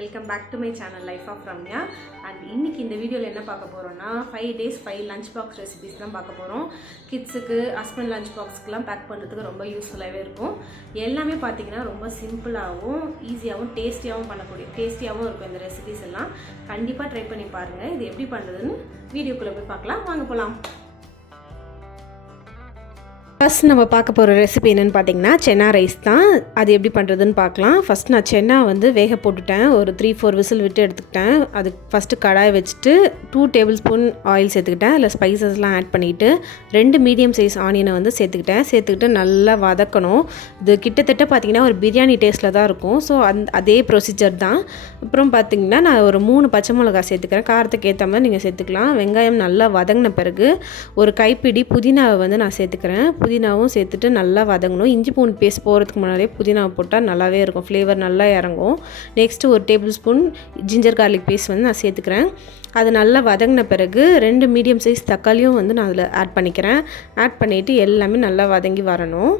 Welcome back to my channel life of Ramya. And இன்றைக்கி இந்த வீடியோவில் என்ன பார்க்க போகிறோன்னா 5 days 5 லஞ்ச் பாக்ஸ் ரெசிபிஸ் தான் பார்க்க போகிறோம். கிட்ஸுக்கு ஹஸ்பண்ட் லஞ்ச் பாக்ஸ்க்குலாம் பேக் பண்ணுறதுக்கு ரொம்ப யூஸ்ஃபுல்லாகவே இருக்கும். எல்லாமே பார்த்திங்கன்னா ரொம்ப சிம்பிளாகவும் ஈஸியாகவும் டேஸ்டியாகவும் டேஸ்டியாகவும் இருக்கும். இந்த ரெசிபிஸ் எல்லாம் கண்டிப்பாக ட்ரை பண்ணி பாருங்கள். இது எப்படி பண்ணுறதுன்னு வீடியோக்குள்ளே போய் பார்க்கலாம். வாங்க போகலாம். ஃபஸ்ட் நம்ம பார்க்க போகிற ரெசிபி என்னென்னு பார்த்தீங்கன்னா சென்னா ரைஸ் தான். அது எப்படி பண்ணுறதுன்னு பார்க்கலாம். ஃபஸ்ட் நான் சென்னா வேக போட்டுட்டேன். ஒரு 3-4 விசில் விட்டு எடுத்துக்கிட்டேன். அது ஃபஸ்ட்டு கடாய் வச்சுட்டு 2 tablespoon ஆயில் சேர்த்துக்கிட்டேன். அதில் ஸ்பைசஸ்லாம் ஆட் பண்ணிவிட்டு 2 மீடியம் சைஸ் ஆனியனை சேர்த்துக்கிட்டு நல்லா வதக்கணும். இது கிட்டத்தட்ட பார்த்திங்கன்னா ஒரு பிரியாணி டேஸ்ட்டில் தான் இருக்கும். ஸோ அதே ப்ரொசீஜர் தான். அப்புறம் பார்த்திங்கன்னா நான் ஒரு 3 பச்சை மிளகா சேர்த்துக்கிறேன். காரத்துக்கு ஏற்ற மாதிரி நீங்கள் சேர்த்துக்கலாம். வெங்காயம் நல்லா வதங்கின பிறகு ஒரு கைப்பிடி புதினாவை நான் சேர்த்துக்கிறேன். புதினாவும் சேர்த்துட்டு நல்லா வதங்கணும். இஞ்சி பூண்டு பேஸ்ட் போகிறதுக்கு முன்னாடியே புதினாவை போட்டால் நல்லாவே இருக்கும். ஃப்ளேவர் நல்லா இறங்கும். நெக்ஸ்ட்டு ஒரு டேபிள்ஸ்பூன் ஜிஞ்சர் கார்லிக் பேஸ்ட் நான் சேர்த்துக்கிறேன். அது நல்லா வதங்கின பிறகு 2 மீடியம் சைஸ் தக்காளியும் நான் அதில் ஆட் பண்ணிக்கிறேன். ஆட் பண்ணிவிட்டு எல்லாமே நல்லா வதங்கி வரணும்.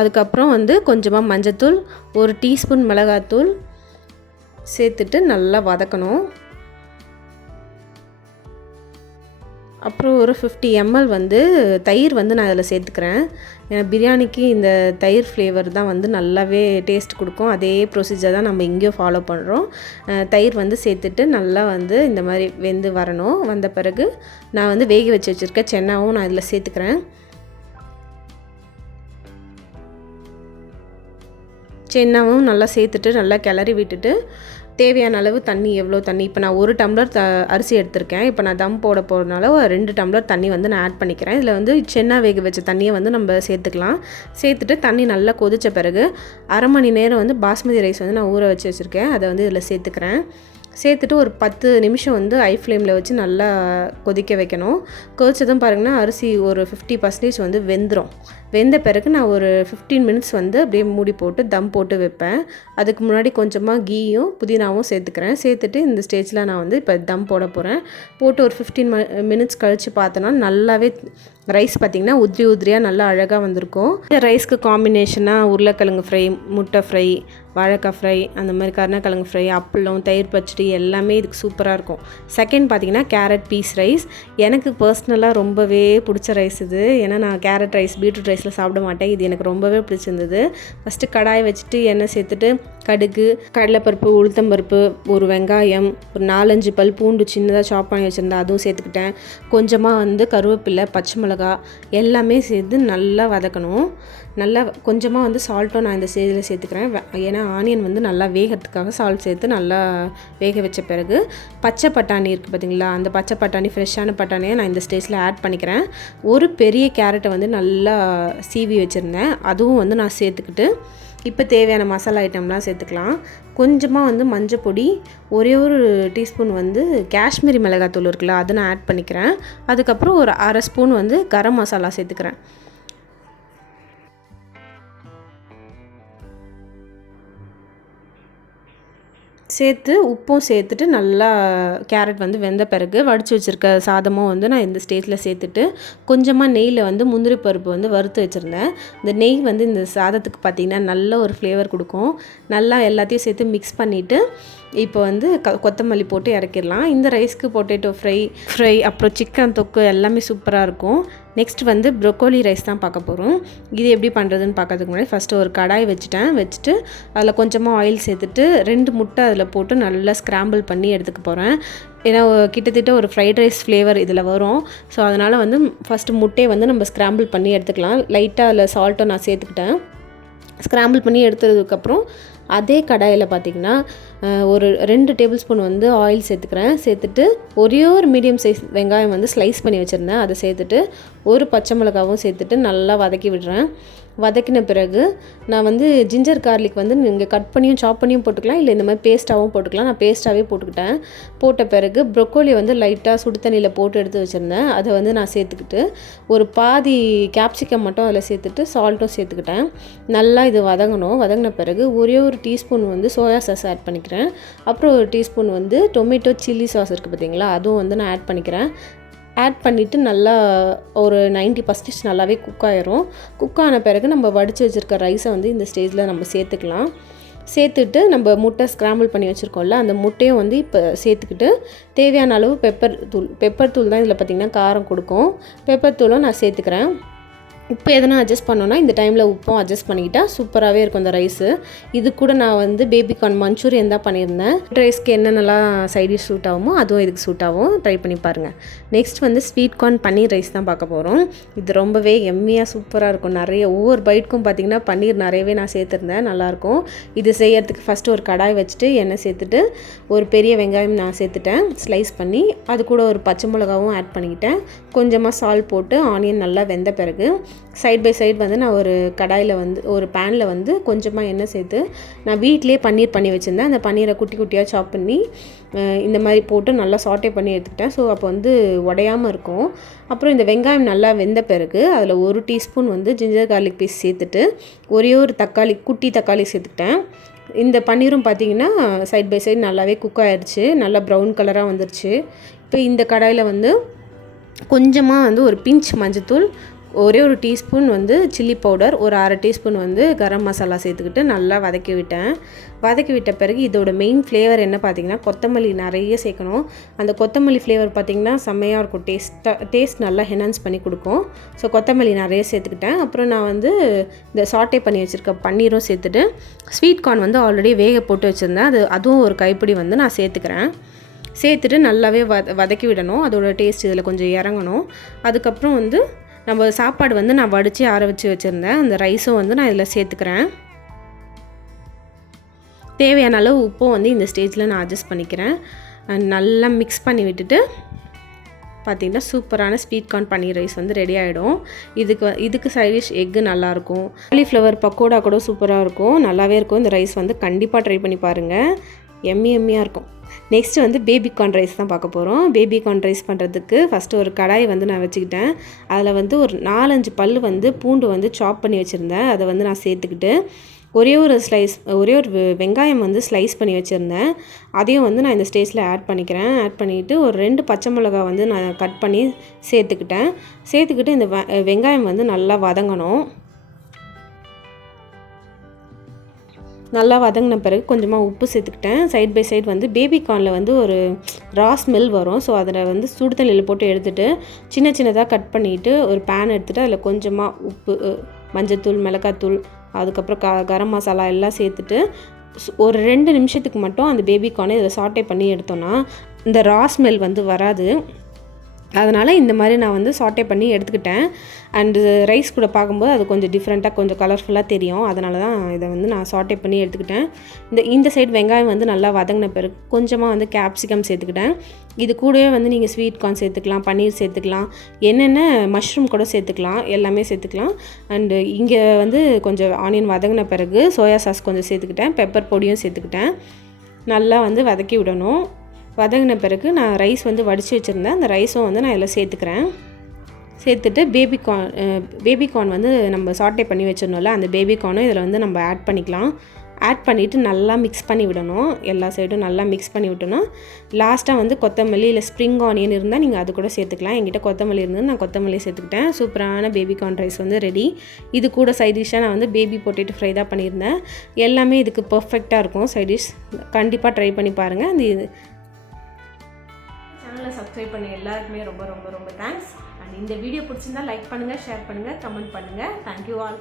அதுக்கப்புறம் கொஞ்சமாக மஞ்சத்தூள், 1 டீஸ்பூன் மிளகாத்தூள் சேர்த்துட்டு நல்லா வதக்கணும். அப்புறம் ஒரு 50 ml தயிர் நான் அதில் சேர்த்துக்கிறேன். ஏன்னா பிரியாணிக்கு இந்த தயிர் ஃப்ளேவர் தான் நல்லாவே டேஸ்ட் கொடுக்கும். அதே ப்ரொசீஜர் தான் நம்ம இங்கேயும் ஃபாலோ பண்ணுறோம். தயிர் சேர்த்துட்டு நல்லா இந்த மாதிரி வெந்து வரணும். வந்த பிறகு நான் வேக வச்சு வச்சுருக்க சென்னாவும் நான் இதில் சேர்த்துக்கிறேன். சென்னாவும் நல்லா சேர்த்துட்டு நல்லா கிளறி விட்டுட்டு தேவையான அளவு தண்ணி, எவ்வளோ தண்ணி, இப்போ நான் 1 டம்ளர் அரிசி எடுத்திருக்கேன். இப்போ நான் தம் போட போகிறதுனால 2 டம்ளர் தண்ணி நான் ஆட் பண்ணிக்கிறேன். இதில் சென்னா வேக வச்ச தண்ணியை நம்ம சேர்த்துக்கலாம். சேர்த்துட்டு தண்ணி நல்லா கொதித்த பிறகு அரை மணி நேரம் பாஸ்மதி ரைஸ் நான் ஊற வச்சு வச்சுருக்கேன். அதை இதில் சேர்த்துக்கிறேன். சேர்த்துட்டு ஒரு 10 நிமிஷம் ஐ ஃப்ளேமில் வச்சு நல்லா கொதிக்க வைக்கணும். கொதிச்சதும் பாருங்கன்னா அரிசி ஒரு 50% வெந்துடும். வெந்த பிறகு நான் ஒரு 15 மினிட்ஸ் அப்படியே மூடி போட்டு தம் போட்டு வைப்பேன். அதுக்கு முன்னாடி கொஞ்சமாக கீயும் புதினாவும் சேர்த்துக்கிறேன். சேர்த்துட்டு இந்த ஸ்டேஜில் நான் இப்போ தம் போட போகிறேன். போட்டு ஒரு 15 மினிட்ஸ் கழித்து பார்த்தோன்னா நல்லாவே ரைஸ் பார்த்திங்கன்னா உதிரியாக நல்லா அழகாக வந்திருக்கும். இந்த ரைஸ்க்கு காம்பினேஷனாக உருளைக்கிழங்கு ஃப்ரை, முட்டை ஃப்ரை, வாழைக்காய் ஃப்ரை, அந்த மாதிரி கருணக்கிழங்கு ஃப்ரை, அப்பளம், தயிர் பச்சடி எல்லாமே இதுக்கு சூப்பராக இருக்கும். செகண்ட் பார்த்திங்கன்னா கேரட் பீஸ் ரைஸ். எனக்கு பர்சனலாக ரொம்பவே பிடிச்ச ரைஸ் இது. ஏன்னா நான் கேரட் ரைஸ், பீட்ரூட் ரைஸில் சாப்பிட மாட்டேன். இது எனக்கு ரொம்பவே பிடிச்சிருந்தது. ஃபஸ்ட்டு கடாயை வச்சுட்டு எண்ணெய் சேர்த்துட்டு கடுகு, கடலைப்பருப்பு, உளுத்தம்பருப்பு, ஒரு வெங்காயம், ஒரு 4-5 பல் பூண்டு சின்னதாக சாப் பண்ணி வச்சுருந்தேன், அதுவும் சேர்த்துக்கிட்டேன். கொஞ்சமாக கருவேப்பிலை, பச்சை மிளகா எல்லாமே சேர்த்து நல்லா வதக்கணும். நல்லா கொஞ்சமாக சால்ட்டும் நான் இந்த ஸ்டேஜில் சேர்த்துக்கிறேன். ஏன்னா ஆனியன் நல்லா வேகிறதுக்காக சால்ட் சேர்த்து நல்லா வேக வச்ச பிறகு பச்சை பட்டாணி இருக்குது பார்த்திங்களா, அந்த பச்சை பட்டாணி, ஃப்ரெஷ்ஷான பட்டாணியை நான் இந்த ஸ்டேஜில் ஆட் பண்ணிக்கிறேன். ஒரு பெரிய கேரட்டை நல்லா சீவி வச்சுருந்தேன், அதுவும் நான் சேர்த்துக்கிட்டு இப்போ தேவையான மசாலா ஐட்டம்லாம் சேர்த்துக்கலாம். கொஞ்சமாக மஞ்சள் பொடி, ஒரே ஒரு டீஸ்பூன் காஷ்மீரி மிளகாத்தூள் இருக்குல்ல, அதை நான் ஆட் பண்ணிக்கிறேன். அதுக்கப்புறம் ஒரு அரை ஸ்பூன் கரம் மசாலா சேர்த்துக்கிறேன். சேர்த்து உப்பும் சேர்த்துட்டு நல்லா கேரட் வெந்த பிறகு வடித்து வச்சுருக்க சாதமும் நான் இந்த ஸ்டேஜில் சேர்த்துட்டு கொஞ்சமாக நெய்யில் முந்திரி பருப்பு வறுத்து வச்சுருந்தேன். இந்த நெய் இந்த சாதத்துக்கு பார்த்திங்கன்னா நல்ல ஒரு ஃப்ளேவர் கொடுக்கும். நல்லா எல்லாத்தையும் சேர்த்து மிக்ஸ் பண்ணிவிட்டு இப்போ கொத்தமல்லி போட்டு இறக்கிடலாம். இந்த ரைஸ்க்கு பொட்டேட்டோ ஃப்ரை அப்புறம் சிக்கன் தொக்கு எல்லாமே சூப்பராக இருக்கும். நெக்ஸ்ட் ப்ரொக்கோலி ரைஸ் தான் பார்க்க போகிறோம். இது எப்படி பண்ணுறதுன்னு பார்க்கறதுக்கு முன்னாடி ஃபஸ்ட்டு ஒரு கடாய் வச்சுட்டு அதில் கொஞ்சமாக ஆயில் சேர்த்துட்டு 2 முட்டை அதில் போட்டு நல்லா ஸ்க்ராம்பிள் பண்ணி எடுத்துக்க போகிறேன். ஏன்னா கிட்டத்தட்ட ஒரு ஃப்ரைட் ரைஸ் ஃப்ளேவர் இதில் வரும். ஸோ அதனால் ஃபஸ்ட்டு முட்டையை நம்ம ஸ்க்ராம்பிள் பண்ணி எடுத்துக்கலாம். லைட்டாக அதில் சால்ட்டை நான் சேர்த்துக்கிட்டேன். ஸ்க்ராம்பிள் பண்ணி எடுத்ததுக்கப்புறம் அதே கடாயில் பார்த்திங்கன்னா ஒரு 2 டேபிள்ஸ்பூன் ஆயில் சேர்த்துக்கிறேன். சேர்த்துட்டு ஒரே ஒரு மீடியம் சைஸ் வெங்காயம் ஸ்லைஸ் பண்ணி வச்சுருந்தேன், அதை சேர்த்துட்டு ஒரு பச்சை மிளகாவும் சேர்த்துட்டு நல்லா வதக்கி விடுறேன். வதக்கின பிறகு நான் ஜிஞ்சர் கார்லிக் நீங்கள் கட் பண்ணியும் சாப் பண்ணியும் போட்டுக்கலாம், இல்லை இந்த மாதிரி பேஸ்ட்டாகவும் போட்டுக்கலாம். நான் பேஸ்ட்டாகவே போட்டுக்கிட்டேன். போட்ட பிறகு ப்ரொக்கோலி லைட்டாக சுடு தண்ணியில் போட்டு எடுத்து வச்சுருந்தேன், அதை நான் சேர்த்துக்கிட்டு ஒரு பாதி கேப்சிகம் மட்டும் அதில் சேர்த்துட்டு சால்ட்டும் சேர்த்துக்கிட்டேன். நல்லா இது வதங்கணும். வதங்கின பிறகு ஒரே ஒரு டீஸ்பூன் சோயா சாஸ் ஆட் பண்ணிக்கிறேன். அப்புறம் ஒரு டீஸ்பூன் டொமேட்டோ சில்லி சாஸ் இருக்குது பார்த்திங்களா, அதுவும் நான் ஆட் பண்ணிக்கிறேன். ஆட் பண்ணிவிட்டு நல்லா ஒரு 90% நல்லாவே குக் ஆயிரும். குக் ஆன பிறகு நம்ம வடித்து வச்சுருக்க ரைஸை வந்து இந்த ஸ்டேஜில் நம்ம சேர்த்துக்கலாம். சேர்த்துட்டு நம்ம முட்டை ஸ்க்ராம்பிள் பண்ணி வச்சுருக்கோம்ல, அந்த முட்டையும் வந்து இப்போ சேர்த்துக்கிட்டு தேவையான அளவு பெப்பர் தூள் தான் இதில் பார்த்திங்கன்னா காரம் கொடுக்கும். பெப்பர் தூளும் நான் சேர்த்துக்கிறேன். உப்பு எதனா அட்ஜஸ்ட் பண்ணோன்னா இந்த டைமில் உப்பும் அட்ஜஸ்ட் பண்ணிக்கிட்டால் சூப்பராகவே இருக்கும் இந்த ரைஸு. இது கூட நான் வந்து பேபிகார்ன் மஞ்சூரியன் தான் பண்ணியிருந்தேன். ரைஸ்க்கு என்னென்னலாம் சைடிஷ் சூட் ஆகுமோ அதுவும் இதுக்கு சூட் ஆகும். ட்ரை பண்ணி பாருங்கள். நெக்ஸ்ட் வந்து ஸ்வீட் கார்ன் பன்னீர் ரைஸ் தான் பார்க்க போகிறோம். இது ரொம்பவே எம்மியாக சூப்பராக இருக்கும். ஒவ்வொரு பைட்டுக்கும் பார்த்திங்கன்னா பன்னீர் நிறையவே நான் சேர்த்துருந்தேன், நல்லாயிருக்கும். இது செய்யறதுக்கு ஃபஸ்ட்டு ஒரு கடாய் வச்சுட்டு எண்ணெய் சேர்த்துட்டு ஒரு பெரிய வெங்காயம் நான் சேர்த்துட்டேன் ஸ்லைஸ் பண்ணி. அது கூட ஒரு பச்சை மிளகாவும் ஆட் பண்ணிக்கிட்டேன். கொஞ்சமாக சால்ட் போட்டு ஆனியன் நல்லா வெந்த பிறகு சைட் பை சைடு வந்து நான் ஒரு கடாயில் வந்து ஒரு பேனில் வந்து கொஞ்சமாக எண்ணெய் சேர்த்து நான் வீட்டிலே பன்னீர் பண்ணி வச்சுருந்தேன். அந்த பன்னீரை குட்டி குட்டியாக சாப் பண்ணி இந்த மாதிரி போட்டு நல்லா சாட்டே பண்ணி எடுத்துக்கிட்டேன். ஸோ அப்போ வந்து உடையாமல் இருக்கும். அப்புறம் இந்த வெங்காயம் நல்லா வெந்த பிறகு அதில் 1 டீஸ்பூன் வந்து ஜிஞ்சர் கார்லிக் பேஸ்ட் சேர்த்துட்டு ஒரே ஒரு குட்டி தக்காளி சேர்த்துக்கிட்டேன். இந்த பன்னீரும் பார்த்திங்கன்னா சைட் பை சைடு நல்லாவே குக் ஆகிடுச்சு. நல்லா ப்ரௌன் கலராக வந்துருச்சு. இப்போ இந்த கடாயில் வந்து கொஞ்சமாக வந்து ஒரு பிஞ்ச் மஞ்சத்தூள், ஒரே ஒரு டீஸ்பூன் வந்து சில்லி பவுடர், ஒரு 1/2 டீஸ்பூன் வந்து கரம் மசாலா சேர்த்துக்கிட்டு நல்லா வதக்கி விட்டேன். வதக்கி விட்ட பிறகு இதோட மெயின் ஃப்ளேவர் என்ன பார்த்திங்கன்னா கொத்தமல்லி நிறைய சேர்க்கணும். அந்த கொத்தமல்லி ஃப்ளேவர் பார்த்திங்கன்னா செம்மையாக இருக்கும். டேஸ்ட் நல்லா என்ஹான்ஸ் பண்ணி கொடுக்கும். ஸோ கொத்தமல்லி நிறைய சேர்த்துக்கிட்டேன். அப்புறம் நான் வந்து இந்த சாட்டே பண்ணி வச்சுருக்க பன்னீரும் சேர்த்துட்டு ஸ்வீட் கார்ன் வந்து ஆல்ரெடி வேக போட்டு வச்சுருந்தேன். அதுவும் ஒரு கைப்பிடி வந்து நான் சேர்த்துக்கிறேன். சேர்த்துட்டு நல்லாவே வதக்கி விடணும். அதோட டேஸ்ட் இதில் கொஞ்சம் இறங்கணும். அதுக்கப்புறம் வந்து நம்ம சாப்பாடு வந்து நான் வடித்து ஆற வச்சு வச்சுருந்தேன். அந்த ரைஸும் வந்து நான் இதில் சேர்த்துக்கிறேன். தேவையான அளவு உப்பும் வந்து இந்த ஸ்டேஜில் நான் அட்ஜஸ்ட் பண்ணிக்கிறேன். நல்லா மிக்ஸ் பண்ணி விட்டுட்டு பார்த்திங்கன்னா சூப்பரான ஸ்வீட் கார்ன் பன்னீர் ரைஸ் வந்து ரெடி ஆகிடும். இதுக்கு சைடிஷ் எக்கு நல்லாயிருக்கும். காலிஃப்ளவர் பக்கோடா கூட சூப்பராக இருக்கும், நல்லாவே இருக்கும். இந்த ரைஸ் வந்து கண்டிப்பாக ட்ரை பண்ணி பாருங்கள், எம்மியாக இருக்கும். நெக்ஸ்ட்டு வந்து பேபிகார்ன் ரைஸ் தான் பார்க்க போகிறோம். பேபிகார்ன் ரைஸ் பண்ணுறதுக்கு ஃபஸ்ட்டு ஒரு கடாய் வந்து நான் வச்சுக்கிட்டேன். அதில் வந்து ஒரு 4-5 பல் வந்து பூண்டு வந்து சாப் பண்ணி வச்சுருந்தேன். அதை வந்து நான் சேர்த்துக்கிட்டு ஒரே ஒரு வெங்காயம் வந்து ஸ்லைஸ் பண்ணி வச்சுருந்தேன். அதையும் வந்து நான் இந்த ஸ்டேஜில் ஆட் பண்ணிக்கிறேன். ஆட் பண்ணிவிட்டு ஒரு 2 பச்சை மிளகா வந்து நான் கட் பண்ணி சேர்த்துக்கிட்டு இந்த வெங்காயம் வந்து நல்லா வதங்கணும். நல்லா வதங்கின பிறகு கொஞ்சமாக உப்பு சேர்த்துக்கிட்டேன். சைட் பை சைடு வந்து பேபிகார்னில் வந்து ஒரு ரா ஸ்மெல் வரும். ஸோ அதில் வந்து சுடு தண்ணியில் போட்டு எடுத்துகிட்டு சின்னதாக கட் பண்ணிவிட்டு ஒரு பேன் எடுத்துகிட்டு அதில் கொஞ்சமாக உப்பு, மஞ்சத்தூள், மிளகாத்தூள், அதுக்கப்புறம் கரம் மசாலா எல்லாம் சேர்த்துட்டு ஒரு 2 நிமிஷத்துக்கு மட்டும் அந்த பேபிகார்னை இதில் சாட்டே பண்ணி எடுத்தோன்னா இந்த ரா ஸ்மெல் வந்து வராது. அதனால் இந்த மாதிரி நான் வந்து சாட்டே பண்ணி எடுத்துக்கிட்டேன். அண்டு ரைஸ் கூட பார்க்கும்போது அது கொஞ்சம் டிஃப்ரெண்ட்டாக கொஞ்சம் கலர்ஃபுல்லாக தெரியும். அதனால தான் இதை வந்து நான் சாட்டே பண்ணி எடுத்துக்கிட்டேன். இந்த சைடு வெங்காயம் வந்து நல்லா வதங்கின பிறகு கொஞ்சமாக வந்து கேப்சிகம் சேர்த்துக்கிட்டேன். இது கூடவே வந்து நீங்கள் ஸ்வீட் கார்ன் சேர்த்துக்கலாம், பன்னீர் சேர்த்துக்கலாம், என்னென்ன மஷ்ரூம் கூட சேர்த்துக்கலாம், எல்லாமே சேர்த்துக்கலாம். அண்டு இங்கே வந்து கொஞ்சம் ஆனியன் வதங்கின பிறகு சோயா சாஸ் கொஞ்சம் சேர்த்துக்கிட்டேன், பெப்பர் பொடியும் சேர்த்துக்கிட்டேன். நல்லா வந்து வதக்கி விடணும். வதங்கின பிறகு நான் ரைஸ் வந்து வடித்து வச்சுருந்தேன். அந்த ரைஸும் வந்து நான் இதில் சேர்த்துக்கிறேன். சேர்த்துட்டு பேபிகார்ன் வந்து நம்ம சாட்டே பண்ணி வச்சிடணும்ல, அந்த பேபிகார்னும் இதில் வந்து நம்ம ஆட் பண்ணிக்கலாம். ஆட் பண்ணிவிட்டு நல்லா மிக்ஸ் பண்ணி விடணும். எல்லா சைடும் நல்லா மிக்ஸ் பண்ணி விட்டோன்னா லாஸ்ட்டாக வந்து கொத்தமல்லி இல்லை ஸ்ப்ரிங் ஆனியன் இருந்தால் நீங்கள் அது கூட சேர்த்துக்கலாம். என்கிட்ட கொத்தமல்லி இருந்தது, நான் கொத்தமல்லி சேர்த்துக்கிட்டேன். சூப்பரான பேபிகார்ன் ரைஸ் வந்து ரெடி. இது கூட சைட் டிஷ்ஷாக நான் வந்து பேபி பொட்டேட்டோ ஃப்ரை தான் பண்ணியிருந்தேன். எல்லாமே இதுக்கு பர்ஃபெக்டாக இருக்கும் சைட் டிஷ். கண்டிப்பாக ட்ரை பண்ணி பாருங்கள். அந்த சேனலை சப்ஸ்கிரைப் பண்ண எல்லாருக்குமே ரொம்ப ரொம்ப ரொம்ப தேங்க்ஸ். அண்ட் இந்த வீடியோ பிடிச்சிருந்தா லைக் பண்ணுங்கள், ஷேர் பண்ணுங்கள், கமெண்ட் பண்ணுங்கள். Thank you all.